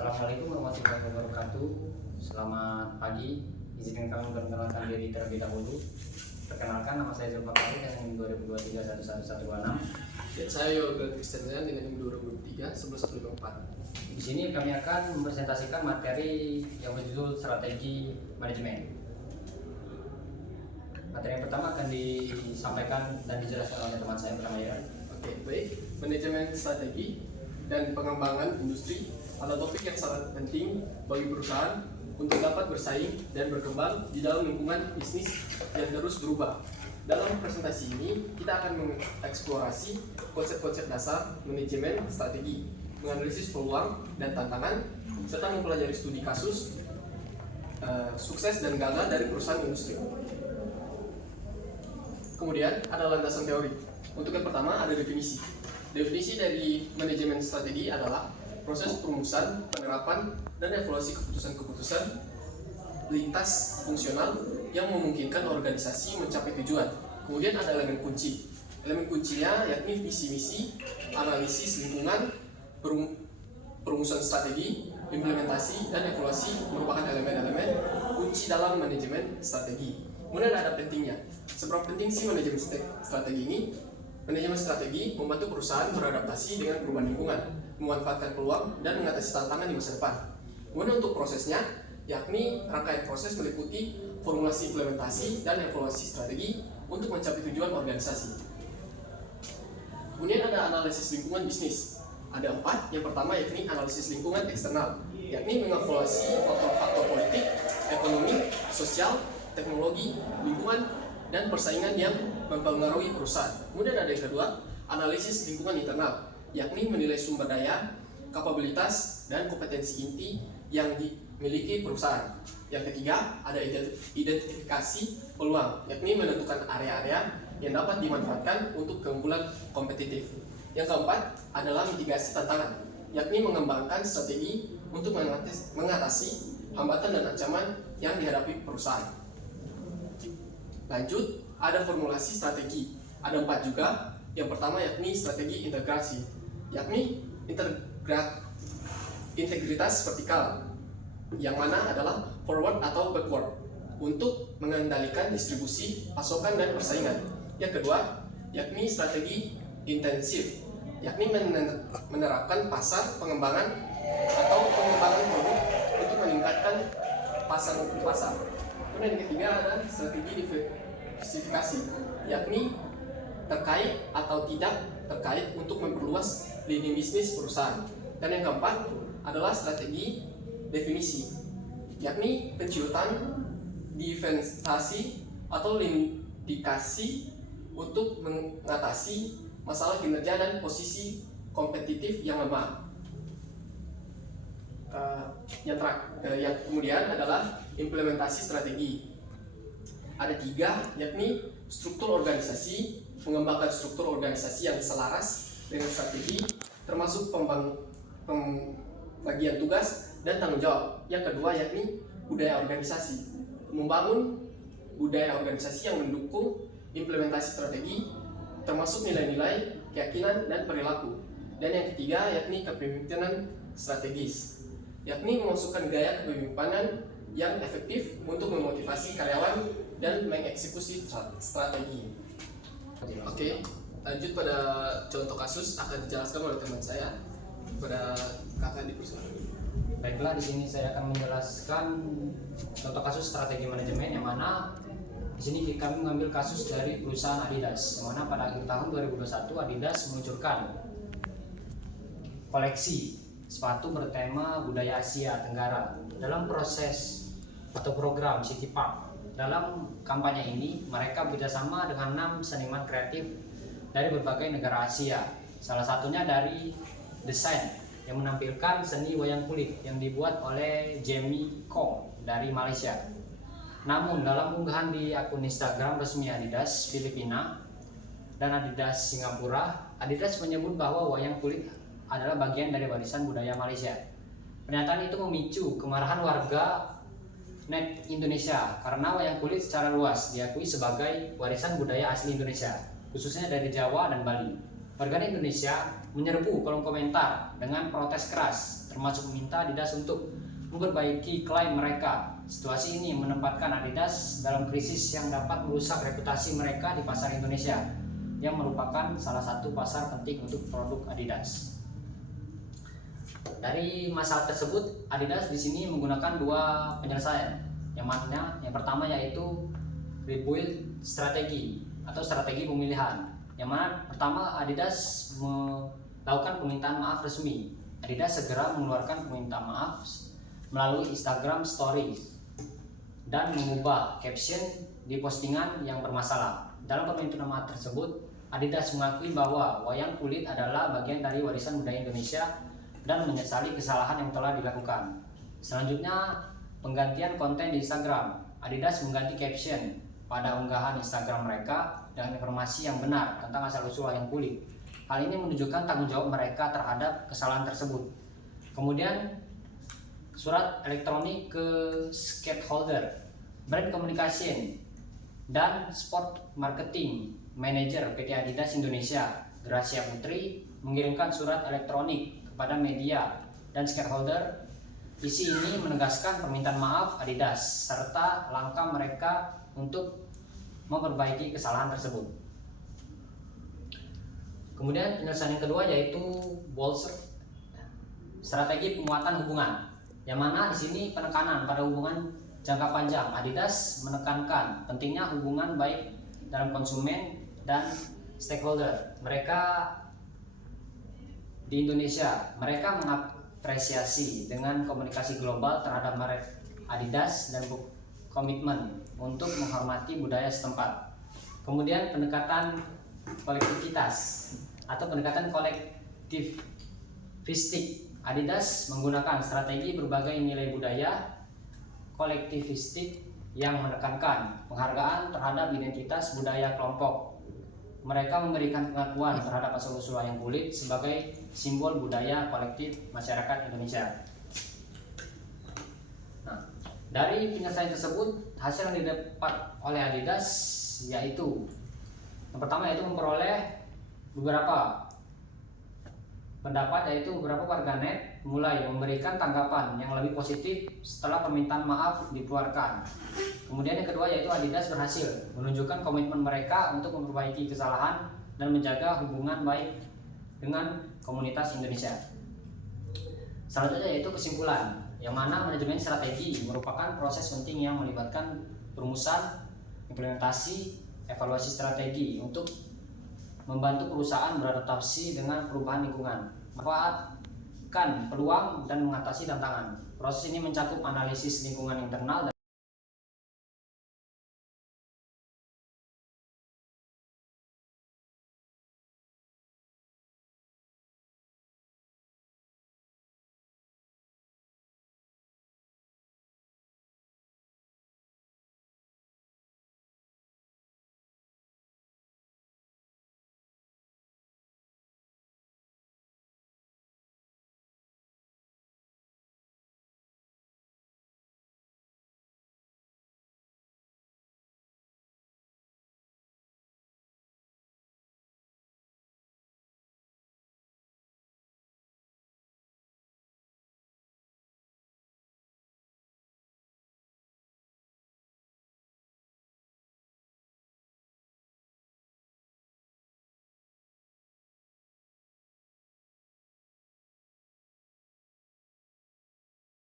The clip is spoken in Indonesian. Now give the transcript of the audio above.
Assalamualaikum warahmatullahi wabarakatuh. Selamat pagi. Izinkan kami memperkenalkan diri terlebih dahulu. Perkenalkan, nama saya Zulfakari dengan NIM 2023111126. Dan saya Yoga Kristian dengan NIM 2023 1154. Di sini kami akan mempresentasikan materi yang berjudul strategi manajemen. Materi yang pertama akan disampaikan dan dijelaskan oleh teman saya bernama Iran. Oke, baik. Manajemen strategi dan pengembangan industri adalah topik yang sangat penting bagi perusahaan untuk dapat bersaing dan berkembang di dalam lingkungan bisnis yang terus berubah. Dalam presentasi ini, kita akan mengeksplorasi konsep-konsep dasar manajemen strategi, menganalisis peluang dan tantangan, serta mempelajari studi kasus sukses dan gagal dari perusahaan industri. Kemudian ada landasan teori. Untuk yang pertama ada definisi. Definisi dari manajemen strategi adalah proses perumusan, penerapan, dan evaluasi keputusan-keputusan lintas fungsional yang memungkinkan organisasi mencapai tujuan. Kemudian ada elemen kunci. Elemen kuncinya yakni visi misi, analisis lingkungan, perumusan strategi, implementasi, dan evaluasi merupakan elemen-elemen kunci dalam manajemen strategi. Kemudian ada pentingnya. Seberapa penting sih manajemen strategi ini? Manajemen strategi membantu perusahaan beradaptasi dengan perubahan lingkungan, memanfaatkan peluang, dan mengatasi tantangan di masa depan. Kemudian untuk prosesnya, yakni rangkaian proses meliputi formulasi implementasi dan evaluasi strategi untuk mencapai tujuan organisasi. Kemudian ada analisis lingkungan bisnis. Ada 4. Yang pertama yakni analisis lingkungan eksternal, yakni mengevaluasi faktor-faktor politik, ekonomi, sosial, teknologi, lingkungan, dan persaingan yang mempengaruhi perusahaan. Kemudian ada yang kedua, analisis lingkungan internal, yakni menilai sumber daya, kapabilitas, dan kompetensi inti yang dimiliki perusahaan. Yang ketiga, ada identifikasi peluang, yakni menentukan area-area yang dapat dimanfaatkan untuk keunggulan kompetitif. Yang keempat adalah mitigasi tantangan, yakni mengembangkan strategi untuk mengatasi hambatan dan ancaman yang dihadapi perusahaan. Lanjut, ada formulasi strategi. Ada 4 juga. Yang pertama yakni strategi integrasi, yakni integritas vertikal, yang mana adalah forward atau backward untuk mengendalikan distribusi, pasokan, dan persaingan. Yang kedua yakni strategi intensif, yakni menerapkan pasar pengembangan atau pengembangan produk untuk meningkatkan pasar. Kemudian yang ketiga ada strategi diversifikasi, yakni terkait atau tidak terkait untuk memperluas lini bisnis perusahaan. Dan yang keempat adalah strategi definisi, yakni penciutan divestasi atau indikasi untuk mengatasi masalah kinerja dan posisi kompetitif yang lemah. Yang kemudian adalah implementasi strategi. Ada 3, yakni struktur organisasi, mengembangkan struktur organisasi yang selaras dengan strategi, termasuk pembagian tugas dan tanggung jawab. Yang kedua yakni budaya organisasi, membangun budaya organisasi yang mendukung implementasi strategi, termasuk nilai-nilai, keyakinan, dan perilaku. Dan yang ketiga yakni kepemimpinan strategis, yakni memasukkan gaya kepemimpinan yang efektif untuk memotivasi karyawan dan mengeksekusi strategi. Oke, lanjut pada contoh kasus akan dijelaskan oleh teman saya pada kakak di perusahaan. Baiklah, di sini saya akan menjelaskan contoh kasus strategi manajemen, yang mana di sini kami mengambil kasus dari perusahaan Adidas, yang mana pada akhir tahun 2021 Adidas meluncurkan koleksi sepatu bertema budaya Asia Tenggara. Dalam proses atau program City Park, dalam kampanye ini mereka bekerjasama dengan 6 seniman kreatif dari berbagai negara Asia. Salah satunya dari desain yang menampilkan seni wayang kulit yang dibuat oleh Jamie Kong dari Malaysia. Namun dalam unggahan di akun Instagram resmi Adidas Filipina dan Adidas Singapura, Adidas menyebut bahwa wayang kulit adalah bagian dari warisan budaya Malaysia. Pernyataan itu memicu kemarahan warga net Indonesia karena wayang kulit secara luas diakui sebagai warisan budaya asli Indonesia, khususnya dari Jawa dan Bali. Warganet Indonesia menyerbu kolom komentar dengan protes keras termasuk meminta Adidas untuk memperbaiki klaim mereka. Situasi ini menempatkan Adidas dalam krisis yang dapat merusak reputasi mereka di pasar Indonesia, yang merupakan salah satu pasar penting untuk produk Adidas. Dari masalah tersebut, Adidas di sini menggunakan dua penyelesaian. Yang pertama yaitu rebuild strategi atau strategi pemilihan. Yang mana pertama, Adidas melakukan permintaan maaf resmi. Adidas segera mengeluarkan permintaan maaf melalui Instagram Stories dan mengubah caption di postingan yang bermasalah. Dalam permintaan maaf tersebut, Adidas mengakui bahwa wayang kulit adalah bagian dari warisan budaya Indonesia dan menyesali kesalahan yang telah dilakukan. Selanjutnya, penggantian konten di Instagram. Adidas mengganti caption pada unggahan Instagram mereka dengan informasi yang benar tentang asal-usul wayang kulit. Hal ini menunjukkan tanggung jawab mereka terhadap kesalahan tersebut. Kemudian, surat elektronik ke stakeholder, brand communication, dan sport marketing manager PT Adidas Indonesia, Gracia Putri, mengirimkan surat elektronik kepada media dan stakeholder. Isi ini menegaskan permintaan maaf Adidas serta langkah mereka untuk memperbaiki kesalahan tersebut. Kemudian penyelesaian yang kedua yaitu bolster strategi penguatan hubungan, yang mana di sini penekanan pada hubungan jangka panjang. Adidas menekankan pentingnya hubungan baik dalam konsumen dan stakeholder mereka di Indonesia. Mereka mengapresiasi dengan komunikasi global terhadap merek Adidas dan komitmen untuk menghormati budaya setempat. Kemudian pendekatan kolektivitas atau pendekatan kolektivistik. Adidas menggunakan strategi berbagai nilai budaya kolektivistik yang menekankan penghargaan terhadap identitas budaya kelompok. Mereka memberikan pengakuan terhadap asal-usul wayang kulit sebagai simbol budaya kolektif masyarakat Indonesia. Nah, dari penyelesaian tersebut, hasil yang didapat oleh Adidas yaitu yang pertama yaitu memperoleh beberapa pendapat, yaitu beberapa warganet mulai memberikan tanggapan yang lebih positif setelah permintaan maaf dikeluarkan. Kemudian yang kedua yaitu Adidas berhasil menunjukkan komitmen mereka untuk memperbaiki kesalahan dan menjaga hubungan baik dengan komunitas Indonesia. Selanjutnya yaitu kesimpulan, yang mana manajemen strategi merupakan proses penting yang melibatkan perumusan, implementasi, evaluasi strategi untuk membantu perusahaan beradaptasi dengan perubahan lingkungan, memanfaatkan peluang dan mengatasi tantangan. Proses ini mencakup analisis lingkungan internal dan